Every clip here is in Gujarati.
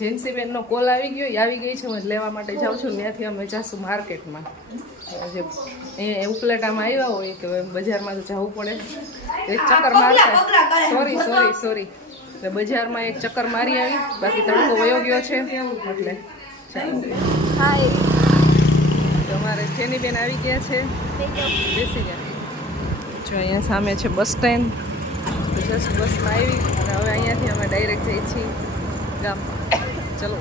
જેન્સી બેન નો કોલ આવી ગયો, આવી ગઈ છે, હું લેવા માટે જાઉં છું. ત્યાંથી અમે જાશું માર્કેટમાં. જે અહીંયા ઉપલેટામાં આવ્યા હોય કે બજારમાં તો જવું પડે, એક ચક્કર મારતા સોરી બજારમાં એક ચક્કર મારી આવી. બાકી તડકો વયો ગયો છે એટલે તમારે જેની બેન આવી ગયા છે, બેસી ગયા. જો અહીંયા સામે છે બસ સ્ટેન્ડ. જસ્ટ બસમાં આવી અને હવે અહીંયાથી અમે ડાયરેક્ટ જઈએ છીએ ગામ. ચલો,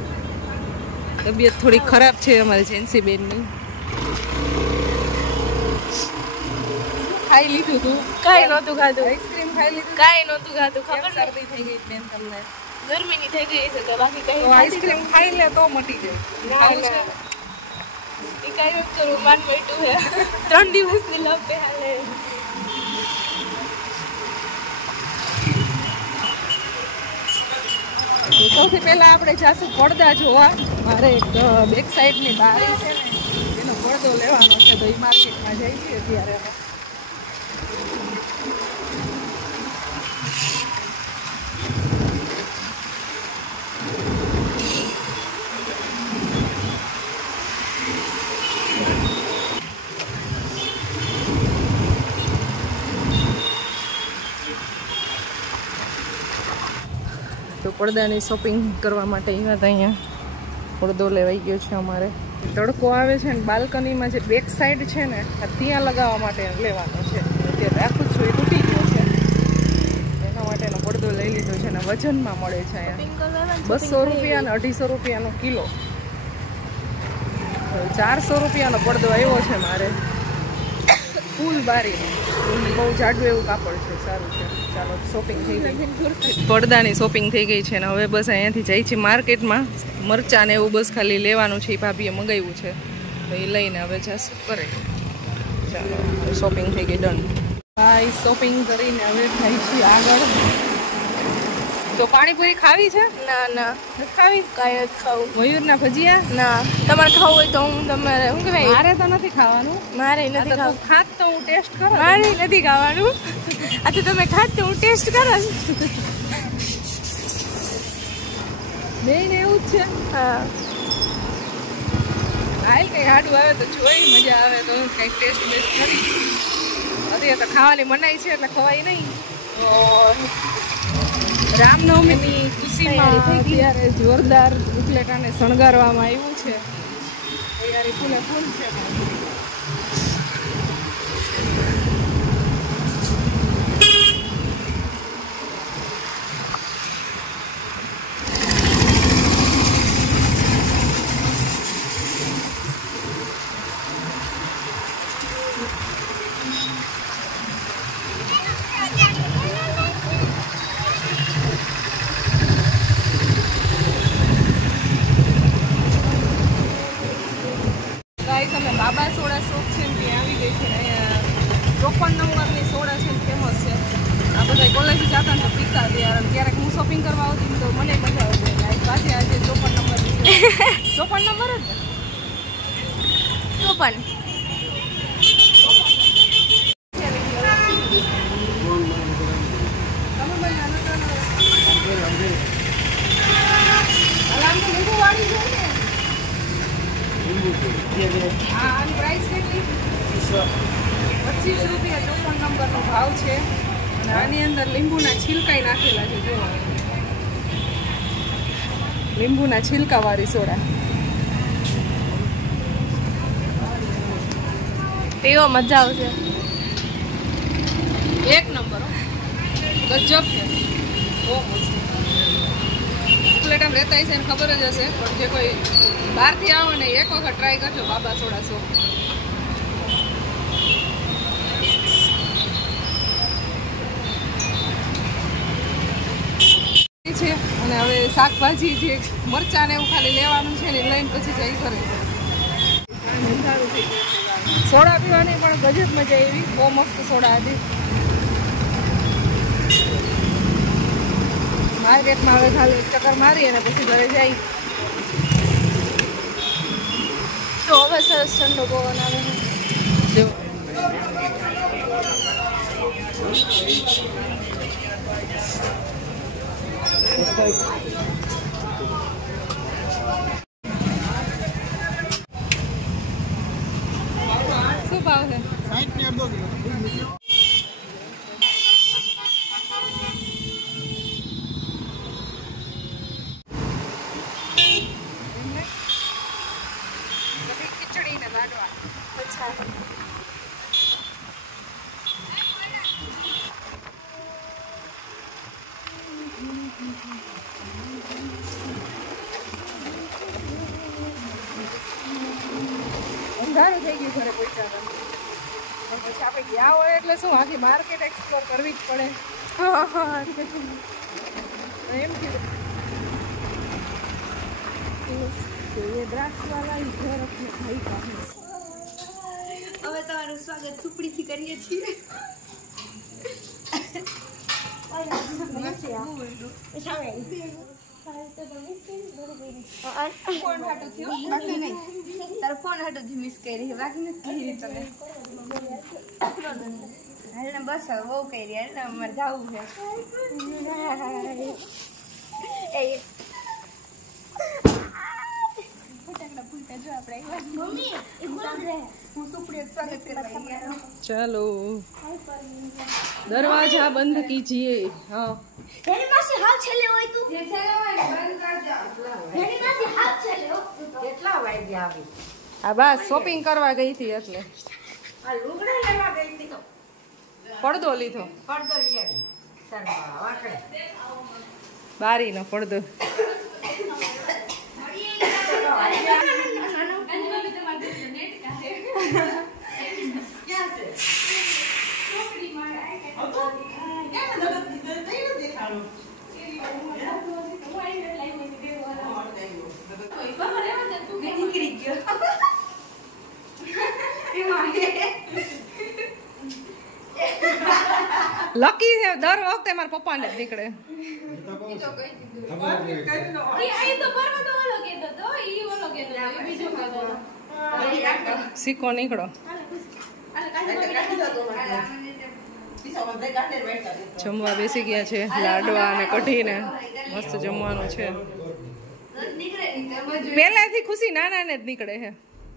તબિયત થોડી ખરાબ છે અમારી જેન્સી બેનની. ખાઈ લીધું તું? કાંઈ નહોતું ખાધું. આઈસ્ક્રીમ ખાઈ લીધું? કાંઈ નહોતું ખાધું. ખબર શરદી થઈ ગઈ બેન તમને? ગરમીની થઈ ગઈ છે તો બાકી કઈ આઈસ્ક્રીમ ખાઈ લે તો મટી જાય. એ કાંઈ વાત કરું, માન બેઠું હે 3 દિવસની લવ પે હાલે. સૌથી પહેલા આપણે જાશું પડદા જોવા. મારે એક બેક સાઈડની બારી છે ને એનો પડદો લેવાનો છે, તો એ માર્કેટમાં જઈએ છીએ ત્યારે. તો પડદાની શોપિંગ કરવા માટે અહીંયા પડદો લેવાઈ ગયો છે અમારે. તડકો આવે છે ને બાલ્કનીમાં જે બેક સાઈડ છે ને ત્યાં લગાવવા માટે લેવાનો છે. અત્યારે રાખું છું, એ તૂટી ગયો છે, એના માટેનો પડદો લઈ લીધો છે. ને વજનમાં મળે છે અહીંયા 200 રૂપિયા અને 250 રૂપિયાનો કિલો. 400 રૂપિયાનો પડદો આવ્યો છે મારે, ફૂલ બારીનો. બહુ જાડું એવું કાપડ છે, સારું છે. ચાલો, શોપિંગ થઈ ગઈ, પડદાની શોપિંગ થઈ ગઈ છે ને હવે બસ અહીંયાથી જાય છે માર્કેટમાં. મરચાં ને એવું બસ ખાલી લેવાનું છે, એ ભાભીએ મંગાવ્યું છે તો એ લઈને હવે જાશું કરે. ચાલો, શોપિંગ થઈ ગઈ, ડન. ભાઈ શોપિંગ કરીને હવે થાય છે આગળ. તો પાણીપુરી ખાવી છે? ના ના નથી ખાવી? કાંઈ નથી ખાવું. મયુરના ભજીયા? ના, તમારે ખાવું હોય તો હું તમારે શું કહેવાય, મારે તો નથી ખાવાનું. મારે નથી ખાવું. ખાત તો હું ટેસ્ટ કરું. મારે નથી ખાવાનું. આ તો તમે ખાત તો હું ટેસ્ટ કરું. બેન એવું જ છે. હા, હાલ કઈ હાડું આવે તો જોઈ મજા આવે તો કઈક ટેસ્ટ બેસ્ટ કરી. અત્યારે તો ખાવાની મનાઈ છે એટલે ખવાય નહીં. રામનવમીની ખુશીમાં અત્યારે જોરદાર ઉપલેટાને શણગારવામાં આવ્યું છે. તૈયારી ફૂલે ફૂલ છે. તમે બાબા સોડા શોપ છે ને ત્યાં આવી ગઈ છે. અહીંયા 54 નંબરની સોડા છે ને ફેમસ છે. આ બધા કોલેજ જતા ને તો પીતા ત્યારે ક્યારેક હું શોપિંગ કરવા આવતી ને તો મને મજા આવતી. પાછી આજે 54 નંબર 54 નંબર જ ને? 54 આની પ્રાઇસ કેટલી? 25 રૂપિયા 54 નંબરનો ભાવ છે. અને આની અંદર લીંબુના છિલકાઈ નાખેલા છે. જો લીંબુના છિલકાવાળી સોડા પીવો મજા આવશે. એક નંબર, ગજબ છે, બહુ મસ્ત. ઉપલેટામાં રહેતા છે ને ખબર જ હશે, પણ જે કોઈ બહારથી આવો ને એક વખત ટ્રાય કરજો બાબા સોડા શોપ. છે અને હવે શાકભાજી જે મરચાં ને એવું ખાલી લેવાનું છે ને લઈને પછી જઈ કરે. સોડા પીવાની પણ ગજબ મજા આવી, બહુ મસ્ત સોડા હતી. માર્કેટમાં હવે ખાલી ચક્કર મારી અને પછી ઘરે જાય. તો હવે સરસ ઠંડો પવન આવે છે. તમે ગયા હોય એટલે શું આખી માર્કેટ એક્સપ્લોર કરવી જ પડે. એમ કીધું ये द्राक्ष वाला इधर अपने भाई का है. હવે તમારું સ્વાગત સુપડીથી કરીએ છીએ. ફોન હાટું થયો બાકી નહીં. તારો ફોન હાટું મિસ કરી બાકી નથી કરી તમે. હાલ બસ હવે બહુ કરી હાલ અમારે જવું છે. चलो दरवाजा बंद कीजिए. हाँ तेरी मासी हाथ छले होय तू जे छले होय बंद कर दे. तेरी मासी हाथ छले हो કેટલા વાગ્યા આવી. આ બસ શોપિંગ કરવા ગઈ હતી એટલે આ લુગડા લેવા ગઈ હતી તો પડદો લીધો. પડદો લઈ આવી સરવા વાકડે બારીનો પડદો. લકી છે દર વખતે મારા પપ્પા ને જ નીકળે. સિક્કો નીકળો. જમવા બેસી ગયા છે. લાડવા અને કઢી ને મસ્ત જમવાનું છે. પહેલાથી ખુશી નાના ને જ નીકળે છે.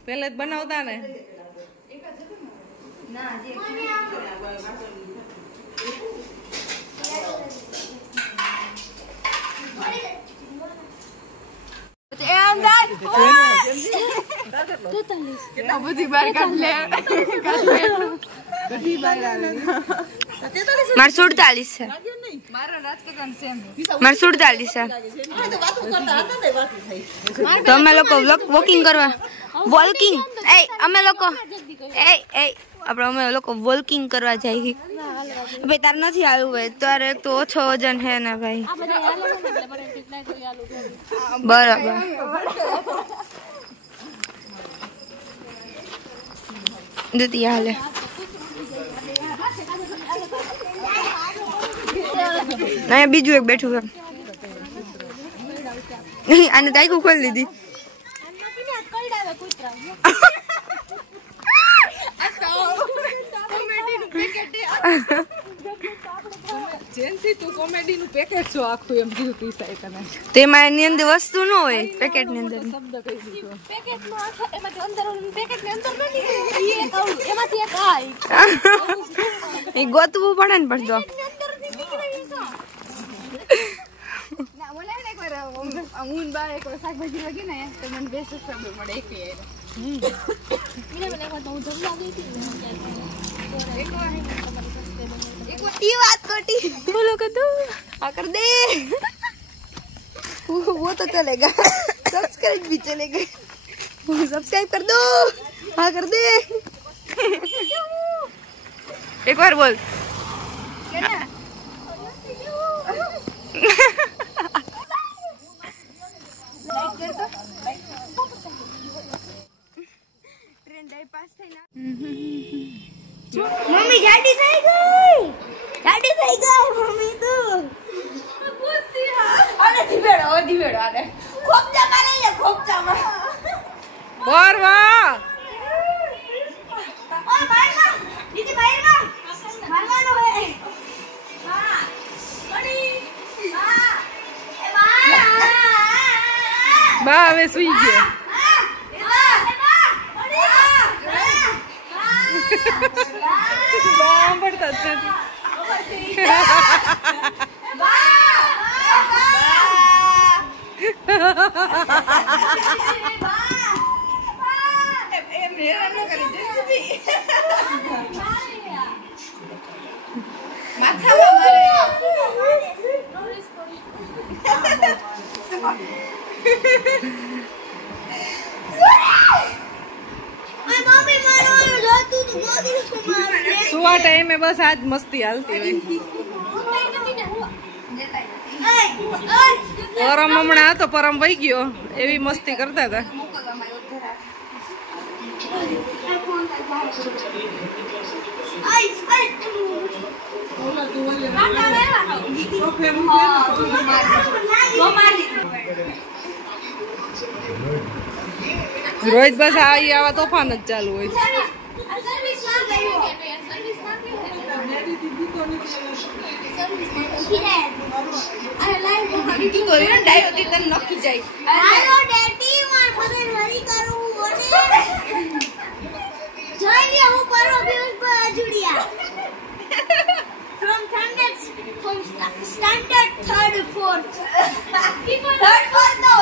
પહેલા જ બનાવતા ને. મારે 47 છે. મારે 47 છે. તો અમે લોકો વોકિંગ કરવા અમે લોકો વોકિંગ કરવા જઈએ. ભાઈ તારે નથી આવ્યું હોય તારે તો ઓછો વજન હે ને ભાઈ. બરાબર દુતી હાલે. અહીંયા બીજું એક બેઠું છે. આને તાઈકું ખોલી દીધી. જેન્સી તું કોમેડી નું પેકેટ છો આખું એમ કીધું પીસાય તને. તેમાં એની અંદર વસ્તુ ન હોય પેકેટ ની અંદર. શબ્દ કહી દીધો. પેકેટ નો એમાંથી અંદર પેકેટ ની અંદર નથી એમાંથી એક આઈ એ ગોતવું પડે ને પડતો. ના મને એકવાર હું બા એકવાર શાકભાજી લાગી ને તો મને 2 સબસ્ક્રાઇબર મળે એક મને એકવાર તો હું જમવા ગઈ હતી એકવાર ये बात कोटी बोलो कर दो आकर दे वो तो चलेगा सब्सक्राइब भी चलेगा सब्सक्राइब कर दो हाँ कर दे एक बार बोल ट्रेन डाई पास થઈ ના मम्मी गाड़ी થઈ ગઈ मम्मी તો પૂછી હા અરે ધીવેડો આને ખોપચા મારે લે ખોપચા માં બોરવા ઓ મારવા દીદી મારવાનો હે હા ગડી હા એ બા હવે સુઈ ગયો. સાંભળતા જ નથી. મમ્મી મારવાનું જોતું સુવા ટાઈમે બસ આજ મસ્તી હાલતી હોય. પરમ હમણાં હતો, પરમ વહી ગયો, એવી મસ્તી કરતા હતા. રોજ બસ આવા તોફાન જ ચાલુ હોય છે. Standard third fourth. Third fourth no.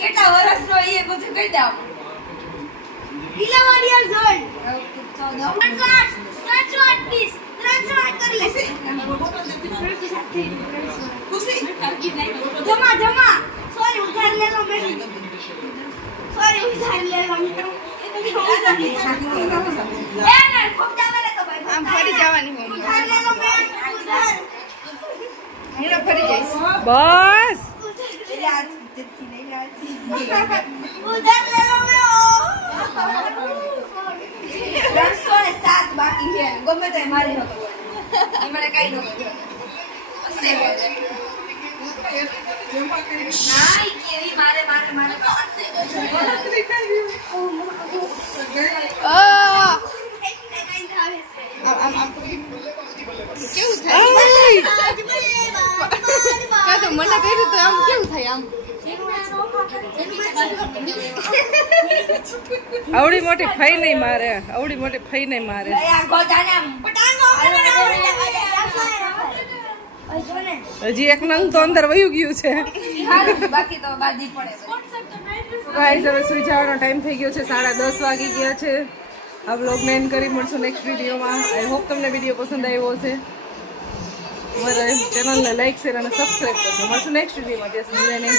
કેટલા વર્ષનો એ બધું કહી દઉં. 11 years old. 308 please. 308 કરી. જમા. Sorry ઉધાર લે લો મેડમ. Sorry ઉધાર લે લો મેડમ. આમ ફરી જવાની ઉધાર લે લો મેડમ. હું ફરી જઈશ. બસ ઉધાર લે લો મેડમ. 307 બાકી છે. ગમે તે મારી નતો મને કઈ ન કર્યું. ના કેવી મારે કેવું થાય? તો મને કહ્યું તો આમ કેવું થાય? આમ આવડી મોટી ફઈ નહીં મારે, આવડી મોટી ફઈ નહીં મારે. હજી એક નંગ તો અંદર વયું ગયું છે. બાકી તો બાજી પડે. ગાઈસ હવે સુઈ જવાનો ટાઈમ થઈ ગયો છે, 10:30 વાગી ગયા છે. આ વ્લોગને એન્ડ કરી મળશું નેક્સ્ટ વિડીયોમાં. આઈ હોપ તમને વિડીયો પસંદ આવ્યો હશે. અમારા ચેનલને લાઈક શેર અને સબસ્ક્રાઈબ કરજો. મળશું નેક્સ્ટ વિડીયોમાં. ત્યાં સુધી બાય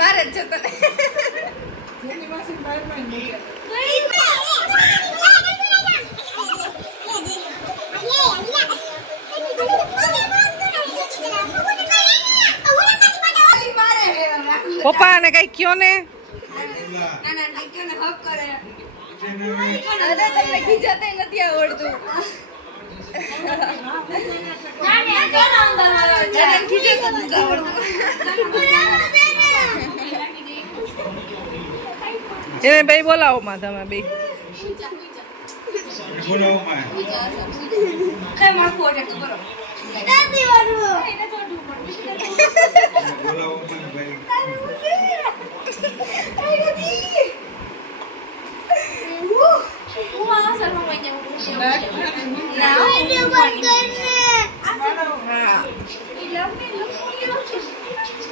મારે જ છે તને. પપ્પા ને કઈ કયો ને. તમને ખીજાતા નથી આવડતું. એને ભાઈ બોલાવો માં તમે બે. બોલાવો માં. બોલાવો માં ભાઈ.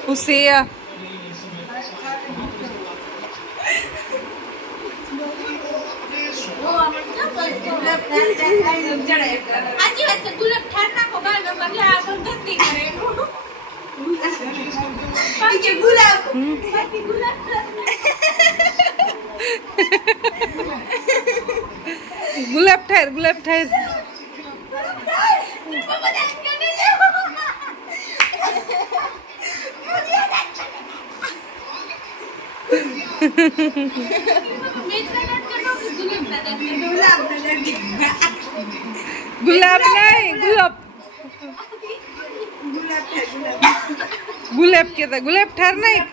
ખુશી ગુલાબ ઠાર નાખો ગુલાબ ગુલાબ ઠાર ગુલાબ ઠાર. ગુલાબ નહીં ગુલાબ ગુલાબ કેતા ગુલાબ ઠાર નહીં.